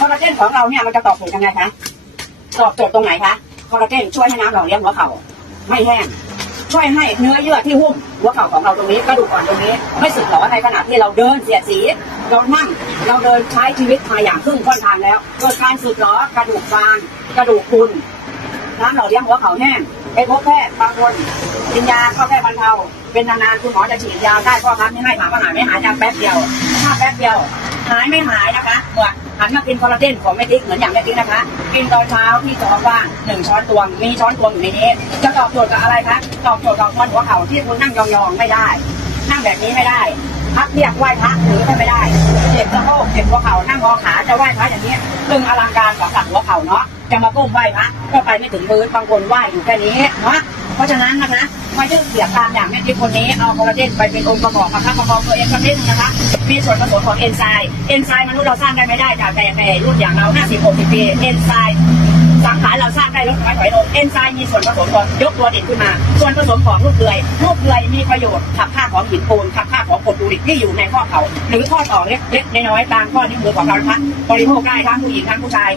คอลลาเจนของเราเนี่ยมันจะตอบโจทย์ยังไงคะตอบโจทย์ตรงไหนคะคอลลาเจนช่วยให้น้ำหล่อเลี้ยงหัวเข่าไม่แห้งช่วยให้เนื้อเยื่อที่หุ้มหัวเข่าของเราตรงนี้กระดูกอ่อนตรงนี้ ไม่สึกหรอในขณะที่เราเดินเสียดสี เรานั่งเราเดินใช้ชีวิตมาอย่างครึ่งค่อนทางแล้วเกิดการสึกหรอกระดูกฟางกระดูกพรุนน้ำหล่อเลี้ยงหัวเข่าแห้งไปพบแพทย์บางคนกินยาก็แค่บรรเทาเป็นนานๆคุณหมอจะฉีดยาได้ก็ครับไม่ให้ถามว่าหายไม่หายยาแป๊บเดียวถ้าแป๊บเดียว หายไม่หายนะคะเมื่อ หันมากินคอลลาเจนของแม่ติ๊กเหมือนอย่างแม่ติ๊กนะคะ กินตอนเช้าที่ท้องว่างหนึ่งช้อนตวง มีช้อนตวงอยู่ในนี้ จะตอบโจทย์กับอะไรคะ ตอบโจทย์กับคนหัวเข่าที่คุณนั่งยองๆไม่ได้ นั่งแบบนี้ไม่ได้พักเรียกไหว้พระหรือไม่ได้ เจ็บสะโพกเจ็บหัวเข่านั่งงอขาจะไหว้พระอย่างนี้ซึ่งอลังการกว่าสักหัวเข่าเนาะ จะมาก้มไหว้พระก็ไปไม่ถึงพื้นบางคนไหว้อยู่แค่นี้เนาะ เพราะฉะนั้นนะคะ ม่ใช่เสียตามอย่างแม่ทิพย์คนนี้เอาคอลลาเจนไปเป็นองค์ประกอบประคับประคองตัวเองสักนิดนึงนะคะ มีส่วนผสมของเอนไซม์เอนไซม์มนุษย์เราสร้างได้ไม่ได้จากแต่แต่รุ่นอย่างเรา 50 60 ปีเอนไซม์สังขารเราสร้างได้ลดน้อยถอยลงเอนไซม์มีส่วนผสมของยกตัวเด่นขึ้นมา ส่วนผสมของลูกเกลือยลูกเกลือยมีประโยชน์ขับค่าของหินปูนขับค่าของกรดยูริกที่อยู่ในข้อเขาหรือข้อต่อเล็กๆน้อยๆตามข้อนิ้วมือของเรานะคะบริโภคได้ทั้งผู้หญิงทั้งผู้ชาย